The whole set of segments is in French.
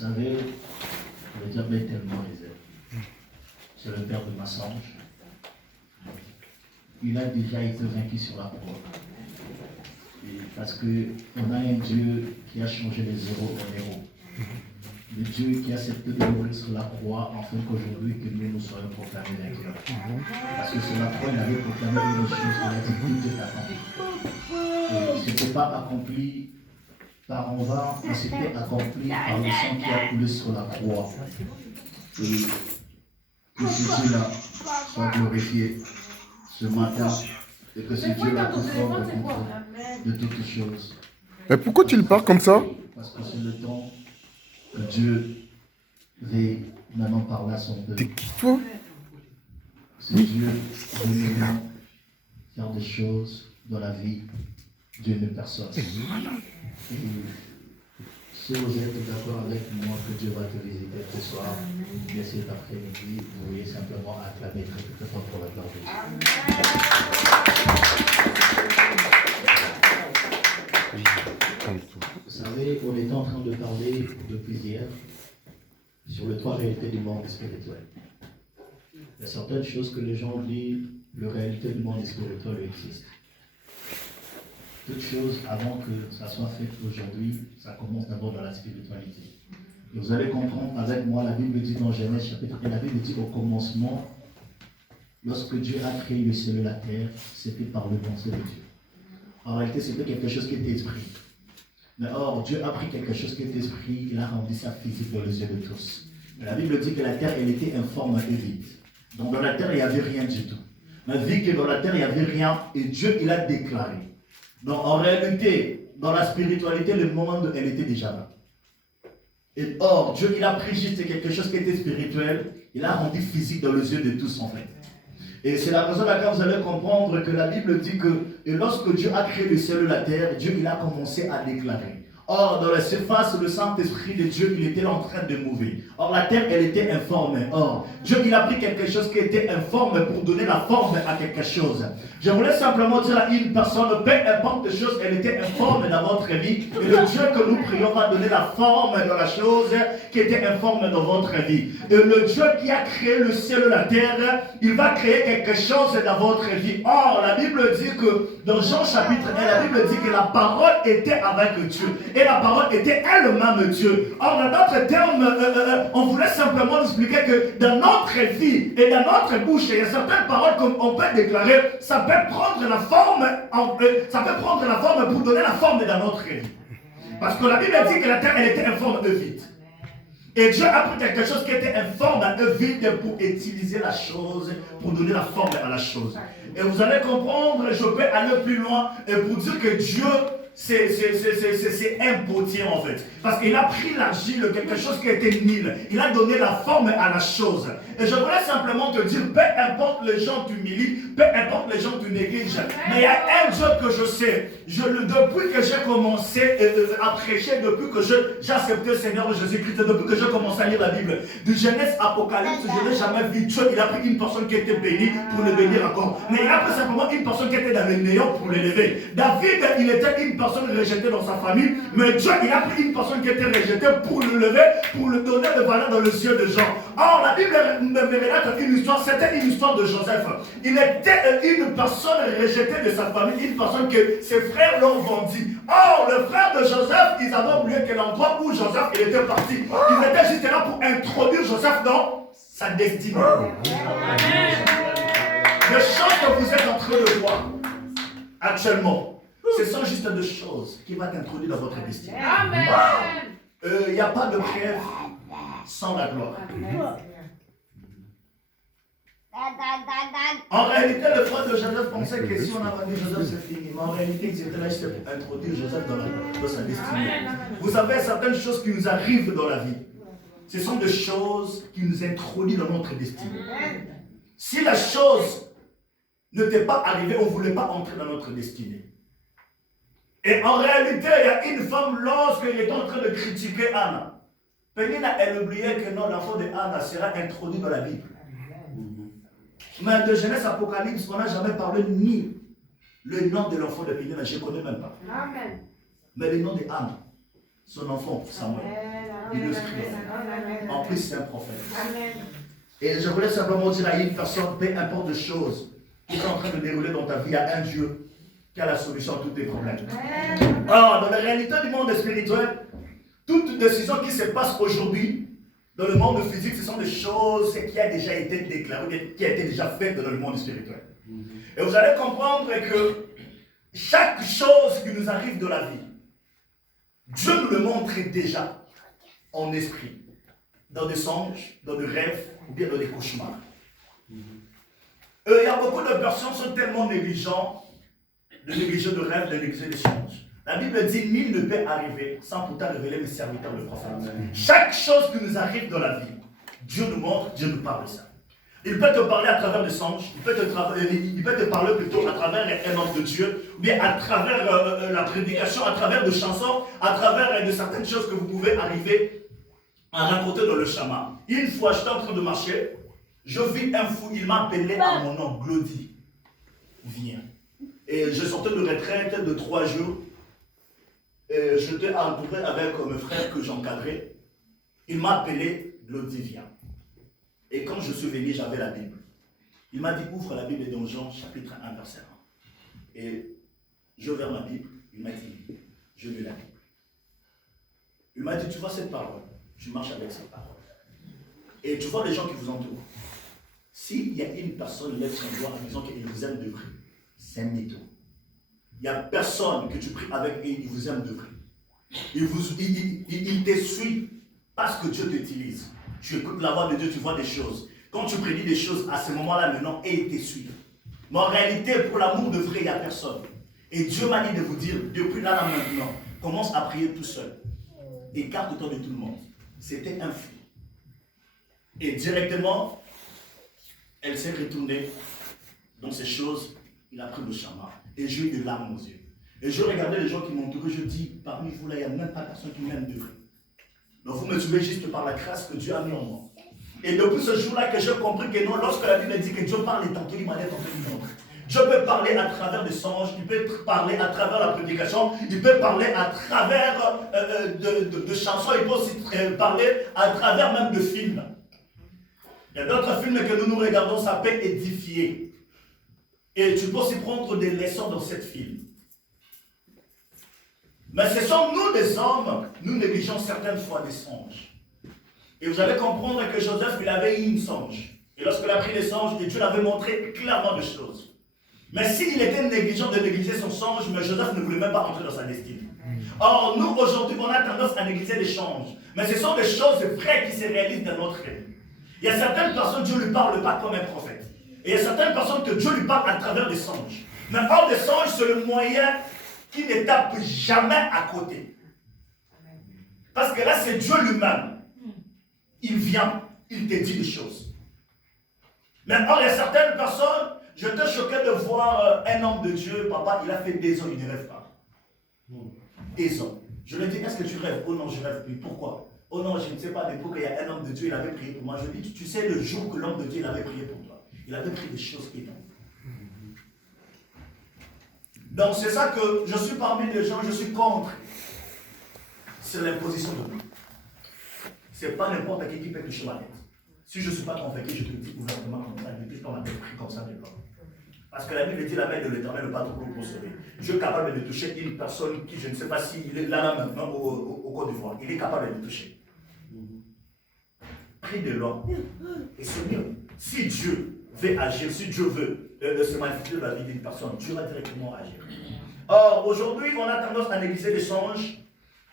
savez, le diable est tellement réservé. C'est le père de mensonge. Il a déjà été vaincu sur la croix. Parce qu'on a un Dieu qui a changé les zéros en héros. Le Dieu qui a accepté de mourir sur la croix afin qu'aujourd'hui que nous soyons proclamés vainqueurs. Parce que sur la croix, il avait proclamé une chose, il a dit tout est accompli. Et ce n'était pas accompli par en vain, mais c'était accompli par le sang qui a coulé sur la croix. Et que ce Dieu-là soit glorifié ce matin et que ce Dieu-là puisse prendre le contrôle de toutes choses. Mais pourquoi tu le parles comme ça? Parce que c'est le temps que Dieu veut maintenant parler à son peuple. T'es qui toi? C'est Dieu veut maintenant faire des choses dans la vie d'une personne. Et si vous êtes d'accord avec moi que Dieu va te visiter ce soir, bien cet après-midi, vous voulez simplement acclamer très fort pour la gloire de Dieu. Vous savez, on est en train de parler depuis hier sur les 3 réalités du monde spirituel. Il y a certaines choses que les gens oublient, la réalité du monde spirituel existe. Toute chose, avant que ça soit fait aujourd'hui, ça commence d'abord dans la spiritualité. Et vous allez comprendre avec moi, la Bible dit dans Genèse chapitre 1, la Bible dit au commencement, lorsque Dieu a créé le ciel et la terre, c'était par le pensée de Dieu. En réalité, c'était quelque chose qui était esprit. Mais or, Dieu a pris quelque chose qui est esprit, il a rendu ça physique dans les yeux de tous. Mais la Bible dit que la terre, elle était informe et vide. Donc dans la terre, il n'y avait rien du tout. Mais vu que dans la terre, il n'y avait rien, et Dieu, il a déclaré. Donc en réalité, dans la spiritualité, le monde, elle était déjà là. Et or, Dieu, il a pris juste quelque chose qui était spirituel, il a rendu physique dans les yeux de tous en fait. Et c'est la raison pour laquelle vous allez comprendre que la Bible dit que et lorsque Dieu a créé le ciel et la terre, Dieu il a commencé à déclarer. Or, dans la surface, le Saint-Esprit de Dieu, il était en train de mouver. Or, la terre, elle était informe. Or, Dieu, il a pris quelque chose qui était informe pour donner la forme à quelque chose. Je voulais simplement dire à une personne, peu importe la chose, elle était informe dans votre vie. Et le Dieu que nous prions va donner la forme dans la chose qui était informe dans votre vie. Et le Dieu qui a créé le ciel et la terre, il va créer quelque chose dans votre vie. Or, la Bible dit que dans Jean chapitre 1, la Bible dit que la parole était avec Dieu. Et la parole était elle-même Dieu. Or, dans notre terme, on voulait simplement expliquer que dans notre vie et dans notre bouche, il y a certaines paroles qu'on peut déclarer, ça peut prendre la forme, pour donner la forme dans notre vie. Parce que la Bible dit que la terre, elle était informe et vide. Et Dieu a pris quelque chose qui était informe et vide pour utiliser la chose, pour donner la forme à la chose. Et vous allez comprendre, je peux aller plus loin et pour dire que Dieu, c'est un potier en fait. Parce qu'il a pris l'argile, quelque chose qui était nul. Il a donné la forme à la chose. Et je voulais simplement te dire, peu importe les gens t'humilient, peu importe les gens tu négliges. Mais il y a un Dieu que je sais. Depuis que j'ai commencé à prêcher, depuis que j'ai accepté le Seigneur Jésus-Christ, depuis que j'ai commencé à lire la Bible, de Genèse, Apocalypse, je n'ai jamais vu Dieu. Il a pris une personne qui était bénie pour le bénir encore. Mais il a pris simplement une personne qui était dans le néant pour l'élever. David, il était une personne rejetée dans sa famille, mais Dieu, il a pris une personne qui était rejetée pour le lever, pour le donner de valeur dans le ciel de gens. Or, la Bible me relate une histoire, c'était une histoire de Joseph. Il était une personne rejetée de sa famille, une personne que ses frères l'ont vendu. Or, le frère de Joseph, ils avaient oublié que l'endroit où Joseph il était parti, ils étaient juste là pour introduire Joseph dans sa destinée. Les choses que vous êtes en train de voir actuellement, ce sont juste deux choses qui vont t'introduire dans votre destinée. Il n'y a pas de rêve sans la gloire. En réalité, le frère de Joseph pensait que si on avait dit Joseph, c'est fini. Mais en réalité, ils étaient là juste pour introduire Joseph dans sa destinée. Vous savez, certaines choses qui nous arrivent dans la vie, ce sont des choses qui nous introduisent dans notre destinée. Si la chose ne t'est pas arrivée, on ne voulait pas entrer dans notre destinée. Et en réalité, il y a une femme, lorsqu'elle est en train de critiquer Anna, Pénina, elle oubliait que non, l'enfant de Anna sera introduit dans la Bible. Mais de Genèse Apocalypse, on n'a jamais parlé ni le nom de l'enfant de Pénina, je ne connais même pas. Amen. Mais le nom de Anna. son enfant, Samuel. Illustré. En plus, c'est un prophète. Et je voulais simplement dire à une personne, peu importe de choses qui est en train de dérouler dans ta vie, il y a un Dieu qui a la solution à tous tes problèmes. Alors, dans la réalité du monde spirituel, toute décision qui se passe aujourd'hui, dans le monde physique, ce sont des choses qui ont déjà été déclarées, qui ont été déjà faites dans le monde spirituel. Et vous allez comprendre que chaque chose qui nous arrive dans la vie, Dieu nous le montre déjà en esprit, dans des songes, dans des rêves ou bien dans des cauchemars. Il y a beaucoup de personnes qui sont tellement négligents, de négliger de rêves, de négliger des songes. La Bible dit, nul ne peut arriver sans pourtant révéler mes serviteurs le prophète. Chaque chose qui nous arrive dans la vie, Dieu nous montre, Dieu nous parle de ça. Il peut te parler à travers des songes, il peut te parler plutôt à travers un homme de Dieu, ou bien à travers la prédication, à travers de chansons, à travers de certaines choses que vous pouvez arriver à raconter dans le chemin. Une fois, j'étais en train de marcher, je vis un fou, il m'a appelé à mon nom, Glody. Viens. Et je sortais de retraite de 3 jours. J'étais entouré avec mes frères que j'encadrais. Il m'a appelé, Glody, viens. Et quand je suis venu, j'avais la Bible. Il m'a dit, ouvre la Bible dans Jean, chapitre 1, verset 1. Et j'ai ouvert ma Bible. Il m'a dit, je lis la Bible. Il m'a dit, tu vois cette parole, je marche avec cette parole. Et tu vois les gens qui vous entourent. S'il y a une personne qui lève son doigt en disant qu'il vous aime de vrai, c'est un mytho. Il n'y a personne que tu pries avec et il vous aime de vrai. Il te suit parce que Dieu t'utilise. Tu écoutes la voix de Dieu, tu vois des choses. Quand tu prédis des choses, à ce moment-là maintenant, et il te suit. Mais en réalité, pour l'amour de vrai, il n'y a personne. Et Dieu m'a dit de vous dire, depuis là maintenant, commence à prier tout seul. Écarte-toi de tout le monde. C'était un fou. Et directement, elle s'est retournée dans ces choses. Il a pris le chama. Et j'ai eu des larmes aux yeux. Et je regardais les gens qui m'entouraient. Je dis, parmi vous là, il n'y a même pas personne qui m'aime de vrai. Donc vous me suivez juste par la grâce que Dieu a mis en moi. Et depuis ce jour-là que j'ai compris que non, lorsque la Bible dit que Dieu parle et tantôt il m'a dit tantôt il montre. Dieu peut parler à travers des songes, il peut parler à travers la prédication, il peut parler à travers de chansons, il peut aussi parler à travers même de films. Il y a d'autres films que nous regardons, ça peut édifier. Et tu peux aussi prendre des leçons dans cette film. Mais ce sont nous des hommes, nous négligeons certaines fois des songes. Et vous allez comprendre que Joseph, il avait eu une songe. Et lorsqu'il a pris les songes, et Dieu l'avait montré clairement des choses. Mais s'il était négligent de négliger son songe, mais Joseph ne voulait même pas entrer dans sa destinée. Or, nous, aujourd'hui, on a tendance à négliger les songes. Mais ce sont des choses vraies qui se réalisent dans notre vie. Il y a certaines personnes, Dieu ne lui parle pas comme un prophète. Et il y a certaines personnes que Dieu lui parle à travers des songes. Mais or, des songes, c'est le moyen qui ne tape jamais à côté. Parce que là, c'est Dieu lui-même. Il vient, il te dit des choses. Mais or, il y a certaines personnes, j'étais choqué de voir un homme de Dieu, papa, il a fait des ans, il ne rêve pas. Des ans. Je lui ai dit, est-ce que tu rêves? Oh non, je rêve plus. Pourquoi? Oh non, je ne sais pas, depuis qu'il y a un homme de Dieu, il avait prié pour moi. Je lui ai dit, tu sais, le jour que l'homme de Dieu, il avait prié pour toi, il avait pris des choses énormes. Donc c'est ça que je suis parmi les gens, je suis contre. C'est l'imposition de nous. C'est pas n'importe qui peut toucher ma tête. Si je ne suis pas convaincu, je te le dis ouvertement comme ça, je ne touche pas ma tête pris comme ça de blanc. Parce que la Bible dit la main de l'Éternel ne pas trop pour sauver. Dieu est capable de toucher une personne qui, je ne sais pas s'il est là maintenant au Côte d'Ivoire. Il est capable de toucher. Prie de l'homme. Et c'est mieux. Si Dieu veut agir, si Dieu veut se manifester dans la vie d'une personne, Dieu va directement agir. Or, aujourd'hui, on a tendance à négliger les songes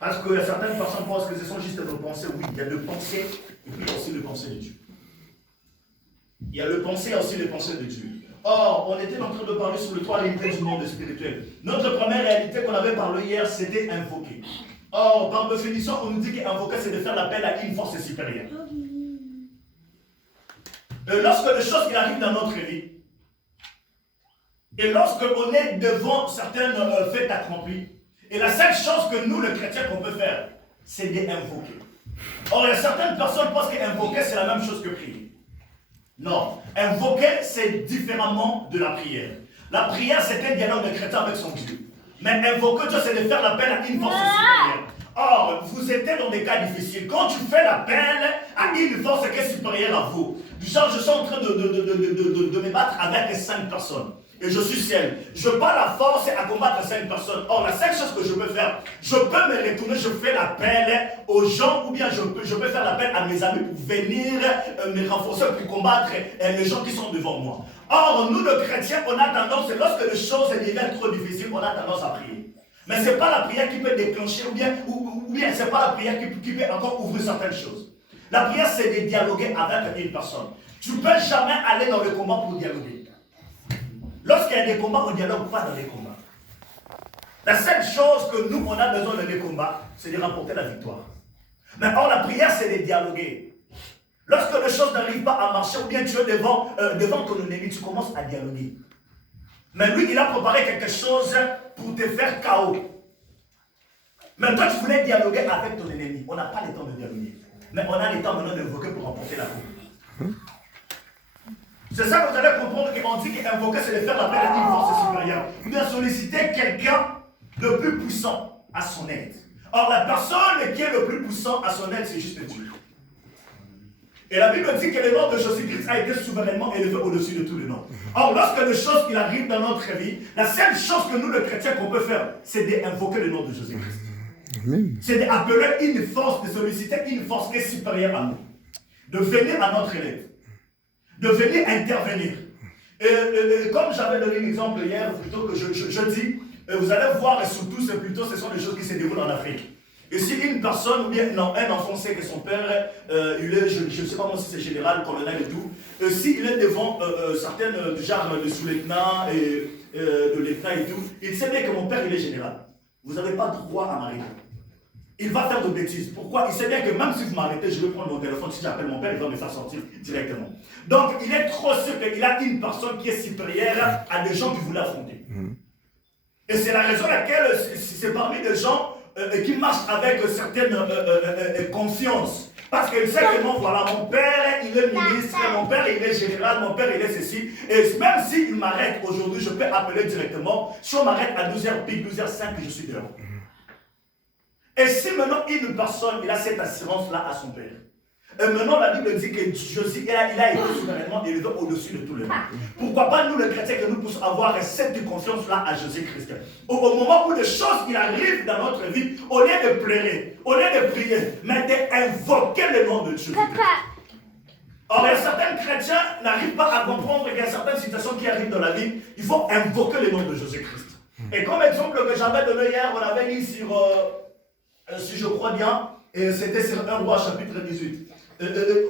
parce que certaines personnes pensent que ce sont juste nos pensées. Oui, il y a le pensée et puis il y a aussi le pensée de Dieu. Il y a le pensée et aussi le pensée de Dieu. Or, on était en train de parler sur les 3 réalités du monde spirituel. Notre première réalité qu'on avait parlé hier, c'était invoquer. Or, par définition, on nous dit qu'invoquer, c'est de faire l'appel à une force supérieure. Et lorsque des choses qui arrivent dans notre vie, et lorsque on est devant certains faits accomplis, et la seule chose que nous, les chrétiens, qu'on peut faire, c'est d'invoquer. Or, il y a certaines personnes qui pensent qu'invoquer, c'est la même chose que prier. Non, invoquer, c'est différemment de la prière. La prière, c'est un dialogue de chrétien avec son Dieu. Mais invoquer Dieu, c'est de faire l'appel à une force supérieure. Or, vous êtes dans des cas difficiles. Quand tu fais l'appel à une force qui est supérieure à vous, du genre, je suis en train de me battre avec 5 personnes. Et je suis seul. Je n'ai pas la force à combattre 5 personnes. Or, la seule chose que je peux faire, je peux me retourner, je fais l'appel aux gens, ou bien je peux faire l'appel à mes amis pour venir me renforcer, pour combattre les gens qui sont devant moi. Or, nous, les chrétiens, on a tendance, lorsque les choses deviennent trop difficiles, on a tendance à prier. Mais ce n'est pas la prière qui peut déclencher, ou bien ce n'est pas la prière qui peut encore ouvrir certaines choses. La prière, c'est de dialoguer avec une personne. Tu ne peux jamais aller dans le combat pour dialoguer. Lorsqu'il y a des combats, on ne dialogue pas dans les combats. La seule chose que nous, on a besoin dans les combats, c'est de remporter la victoire. Mais or, la prière, c'est de dialoguer. Lorsque les choses n'arrivent pas à marcher, ou bien tu es devant ton ennemi, tu commences à dialoguer. Mais lui, il a préparé quelque chose pour te faire KO. Mais toi, tu voulais dialoguer avec ton ennemi. On n'a pas le temps de dialoguer. Mais on a le temps maintenant d'invoquer pour remporter la coupe. C'est ça que vous allez comprendre qu'on dit qu'invoquer, c'est de faire l'appel à une force supérieure. Ou bien solliciter quelqu'un de plus puissant à son aide. Or, la personne qui est le plus puissant à son aide, c'est juste Dieu. Et la Bible dit que le nom de Jésus-Christ a été souverainement élevé au-dessus de tous les noms. Or, lorsque des choses qui arrivent dans notre vie, la seule chose que nous, les chrétiens, qu'on peut faire, c'est d'invoquer le nom de Jésus-Christ. C'est d'appeler une force, de solliciter une force qui est supérieure à nous. De venir à notre aide. De venir intervenir. Et comme j'avais donné l'exemple hier, plutôt que je dis, vous allez voir, et surtout, ce sont des choses qui se déroulent en Afrique. Et si une personne, ou bien un enfant sait que son père, il est, je ne sais pas moi si c'est général, colonel et tout, s'il est devant certaines genres de sous-lieutenants et de lieutenants et tout, il sait bien que mon père, il est général. Vous n'avez pas droit à m'arrêter. Il va faire de bêtises. Pourquoi? Il sait bien que même si vous m'arrêtez, je vais prendre mon téléphone. Si j'appelle mon père, il va me faire sortir directement. Donc, il est trop sûr qu'il a une personne qui est supérieure à des gens qui voulaient affronter. Et c'est la raison laquelle c'est parmi des gens qui marchent avec certaines confiances. Parce qu'il sait que non, voilà, mon père, il est ministre, mon père, il est général, mon père, il est ceci. Et même s'il m'arrête aujourd'hui, je peux appeler directement. Si on m'arrête à 12h pile, 12h05, je suis dehors. Et si maintenant une personne, il a cette assurance-là à son père, et maintenant la Bible dit que Jésus, il a été souverainement élevé au-dessus de tous les noms. Pourquoi pas nous les chrétiens que nous puissions avoir cette confiance-là à Jésus-Christ? Au moment où des choses qui arrivent dans notre vie, au lieu de pleurer, au lieu de prier, mais d'invoquer le nom de Dieu. Or, certains chrétiens n'arrivent pas à comprendre qu'il y a certaines situations qui arrivent dans la vie, il faut invoquer le nom de Jésus-Christ. Et comme exemple que j'avais donné hier, on avait mis sur, si je crois bien, et c'était sur 1 Roi chapitre 18.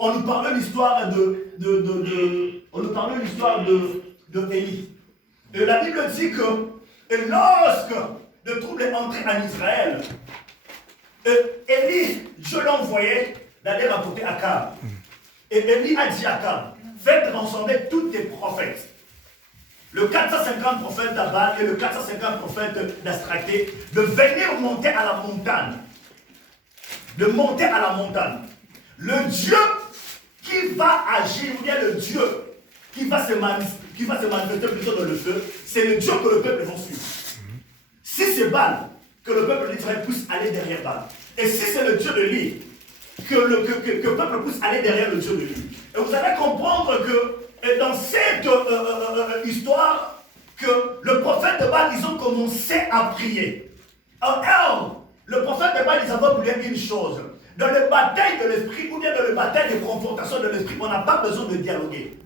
On nous parlait l'histoire de Élie. Et la Bible dit que lorsque le trouble est entré en Israël, Élie, Dieu l'a envoyé d'aller rapporter Akab. Et Élie a dit à Akab, faites transcender tous tes prophètes. Le 450 prophètes d'Abal et le 450 prophètes d'Astraté, de venir monter à la montagne. De monter à la montagne. Le Dieu qui va agir, ou bien le Dieu qui va se manifester plutôt dans le feu, c'est le Dieu que le peuple va suivre. Si c'est Baal, que le peuple d'Israël puisse aller derrière Baal. Et si c'est le Dieu de l'île, que le peuple puisse aller derrière le Dieu de l'île. Et vous allez comprendre que dans cette histoire, que le prophète de Baal, ils ont commencé à prier. Alors, le prophète de Baal, ils avaient oublié une chose. Dans le bataille de l'esprit ou bien dans le bataille de confrontation de l'esprit, on n'a pas besoin de dialoguer.